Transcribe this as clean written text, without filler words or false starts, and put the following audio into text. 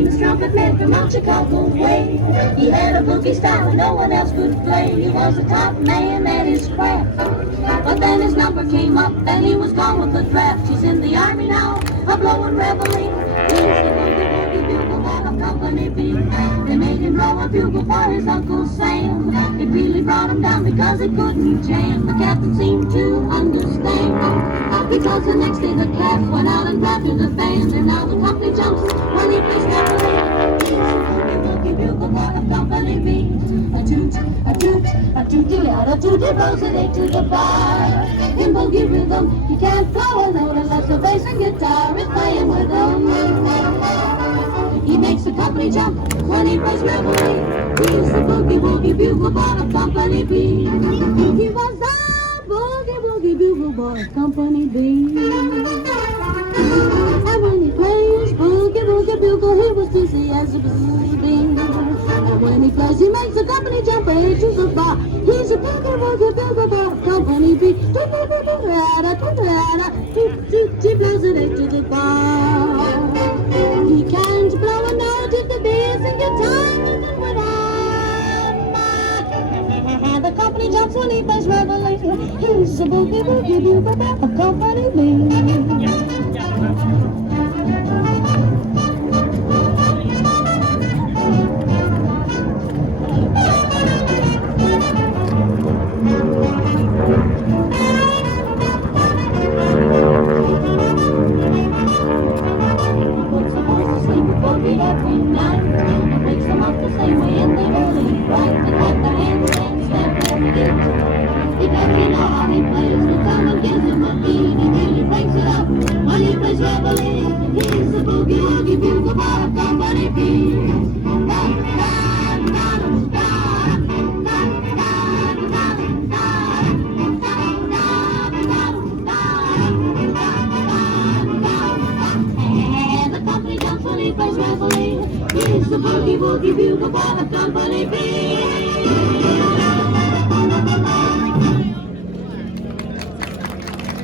famous trumpet man from out Chicago way. He had a boogie style no one else could play. He was the top man at his craft. But then his number came up and he was gone with the draft. He's in the army now, a blowing reveille. He's the boogie woogie bugle boy of Company B. They made him blow a bugle for his Uncle Sam. It really brought him down because he couldn't jam. The captain seemed to understand, because the next day the cats went out and drafted the band. And now the company jumps when he plays reveille. He's the boogie woogie bugle boy of Company B. A toot, a toot, a tooty-lad, a tooty blows it eight to the bar. In boogie rhythm, he can't blow a note unless the bass and guitar is playing with him. He makes the company jump when he plays reveille. He's the boogie woogie bugle boy of Company B. He was the boogie woogie bugle boy of Company B. And when he plays boogie woogie bugle, he was dizzy as a baby. And when he plays, he makes the company jump eight to the bar. He's a boogie woogie bugle boy of Company B. He blows it eight to the bar. He can't blow a note if the bass and guitar isn't with him. The company jumps when he plays reveille. He's a boogie woogie bugle boy of Company B. Every night, it wakes them up the same way in the early right. They clap their hands and stamp their feet. Because you know how he plays, when someone gives him a beat, he really breaks it up. When he plays reveille, he's the boogie woogie bugle boy of Company B. He's the boogie woogie bugle boy of Company B.